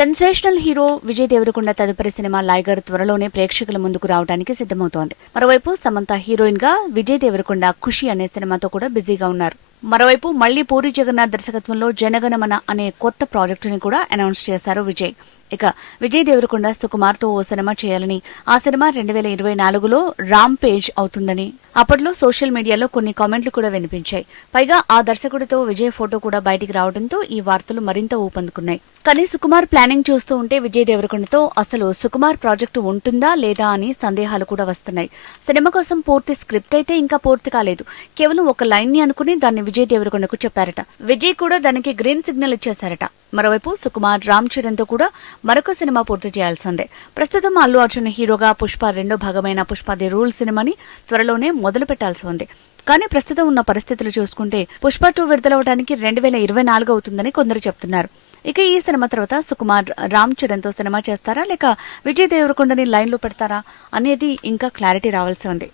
Sensational hero Vijay Devarakonda తదుపరి cinema లైగర్ త్వరలోనే ప్రేక్షకుల ముందుకు రావడానికి సిద్ధమవుతోంది. మరోవైపు సమంత హీరోయిన్గా విజయ్ దేవరకొండ ఖుషి అనే సినిమాతో కూడా బిజీగా ఉన్నారు. మరోవైపు మళ్ళీ పూరి జగన్నాథ్ దర్శకత్వంలో జనగణమన అనే కొత్త ప్రాజెక్టుని కూడా అనౌన్స్ చేశారు విజయ్. ఇక విజయ్ దేవరకొండ సుకుమార్తో ఓ సినిమా చేయాలని ఆ సినిమా రెండు వేల ఇరవై నాలుగులో రామ్ పేజ్ అవుతుందని. అప్పట్లో సోషల్ మీడియాలో కొన్ని కామెంట్లు కూడా వినిపించాయి. పైగా ఆ దర్శకుడితో విజయ్ ఫోటో కూడా బయటికి రావడంతో ఈ వార్తలు మరింత ఊపందుకున్నాయి. కానీ సుకుమార్ ప్లానింగ్ చూస్తూ ఉంటే విజయ్ దేవరకొండతో అసలు సుకుమార్ ప్రాజెక్టు ఉంటుందా లేదా అని సందేహాలు కూడా వస్తున్నాయి. సినిమా కోసం పూర్తి స్క్రిప్ట్ అయితే ఇంకా పూర్తి కాలేదు. కేవలం ఒక లైన్ని అనుకుని దాన్ని విజయ్ దేవరకొండకు చెప్పారట. విజయ్ కూడా దానికి గ్రీన్ సిగ్నల్ ఇచ్చేశారట. మరోవైపు సుకుమార్ రామ్ చరణ్తో కూడా మరొక సినిమా పూర్తి చేయాల్సి ఉంది. ప్రస్తుతం అల్లు అర్జున్ హీరోగా పుష్ప రెండో భాగమైన పుష్ప ది రూల్ సినిమాని త్వరలోనే మొదలు పెట్టాల్సి ఉంది. కానీ ప్రస్తుతం ఉన్న పరిస్థితులు చూసుకుంటే పుష్ప టూ విడుదలవడానికి రెండు వేల ఇరవై నాలుగు అవుతుందని కొందరు చెప్తున్నారు. ఇక ఈ సినిమా తర్వాత సుకుమార్ రామ్ చరణ్తో సినిమా చేస్తారా లేక విజయ్ దేవరకొండని లైన్లో పెడతారా అనేది ఇంకా క్లారిటీ రావాల్సి ఉంది.